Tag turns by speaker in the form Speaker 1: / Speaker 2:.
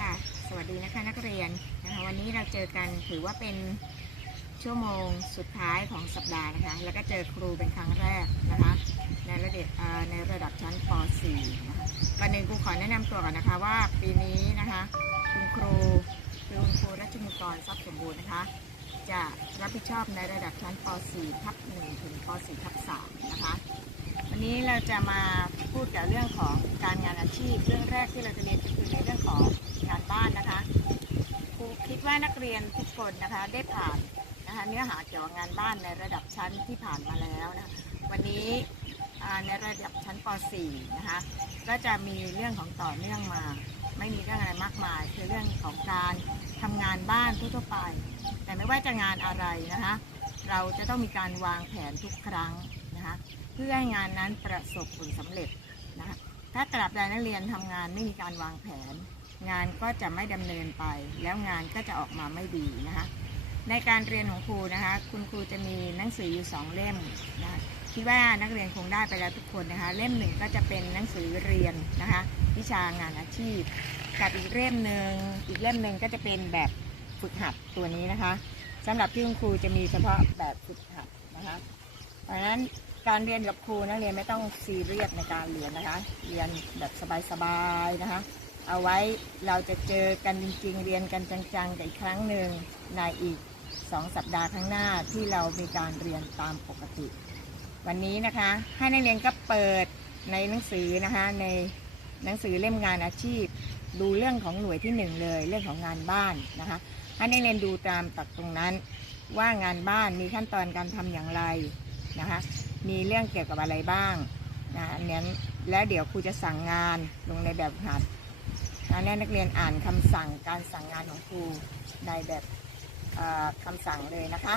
Speaker 1: ค่ะ สวัสดีนะคะนักเรียนนะคะวันนี้เราเจอกันถือว่าเป็นชั่วโมงสุดท้ายของสัปดาห์นะคะ แล้วก็เจอครูเป็นครั้งแรกนะคะในระดับในระดับชั้นป .4 นะคะก่อนหนึ่งครูขอแนะนำตัวก่อนนะคะว่าปีนี้นะคะคุณครูคือคุณครูรัชมุกรทรัพย์สมบูรณ์นะคะ จะรับผิดชอบในระดับชั้นป .4 ทับ1ถึงป .4 ทับ3นะคะวันนี้เราจะมาพูดเกับเรื่องของการงาน ว่านักเรียนทุกคนนะคะได้ผ่านนะคะเนื้อหาเกี่ยวกับงานบ้านในระดับชั้นที่ผ่านมาแล้วนะวันนี้ในระดับชั้นป .4 นะคะก็จะมีเรื่องของต่อเนื่องมา ไม่มีเรื่องอะไรมากมาย คือเรื่องของการทำงานบ้านทั่วไป แต่ไม่ว่าจะงานอะไรนะคะเราจะต้องมีการวางแผนทุกครั้งนะคะเพื่อให้งานนั้นประสบผลสำเร็จนะคะถ้าตราบใดนักเรียนทำงานไม่มีการวางแผน งานก็จะไม่ดำเนินไป แล้วงานก็จะออกมาไม่ดีนะคะในการเรียนของครูนะคะ คุณครูจะมีหนังสืออยู่สองเล่มนะคิดว่านักเรียนคงได้ไปแล้วทุกคนนะคะ เล่มหนึ่งก็จะเป็นหนังสือเรียนนะคะ วิชางานอาชีพ กับอีกเล่มหนึ่งอีกเล่มหนึ่งก็จะเป็นแบบฝึกหัดตัวนี้นะคะสำหรับที่คุณครูจะมีเฉพาะแบบฝึกหัดนะคะเพราะฉะนั้นการเรียนกับครูนักเรียนไม่ต้องซีเรียสในการเรียนนะคะ เรียนแบบสบายๆนะคะ เอาไว้เราจะเจอกันจริงๆ เรียนกันจังๆแต่อีกครั้งหนึ่งในอีกสองสัปดาห์ข้างหน้าที่เรามีการเรียนตามปกติ วันนี้นะคะให้นักเรียนก็เปิดในหนังสือนะคะในหนังสือเล่มงานอาชีพ ดูเรื่องของหน่วยที่หนึ่งเลยเรื่องของงานบ้านนะคะให้นักเรียนดูตามตักตรงนั้น ว่างานบ้านมีขั้นตอนการทำอย่างไรนะคะมีเรื่องเกี่ยวกับอะไรบ้างนะอันนี้แล้วเดี๋ยวครูจะสั่งงานลงในแบบหัด นะแน่นักเรียนอ่านคำสั่งการสั่งงานของครูในแบบคำสั่งเลยนะคะ